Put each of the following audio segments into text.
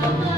Amen.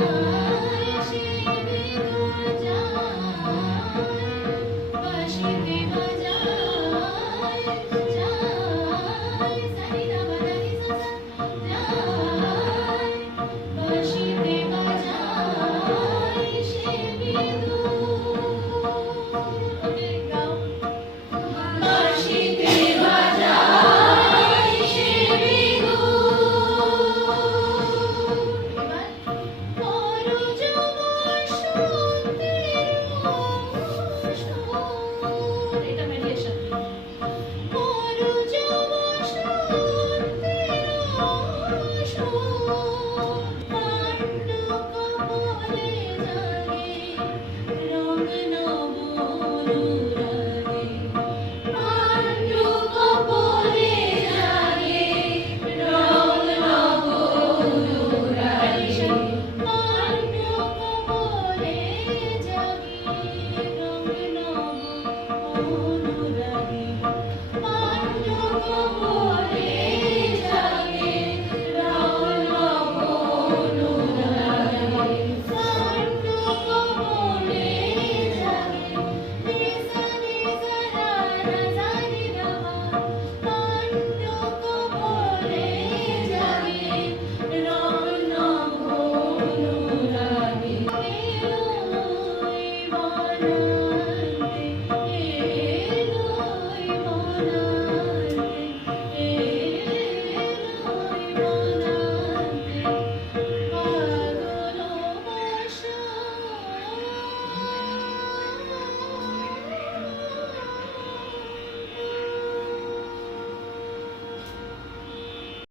Lord.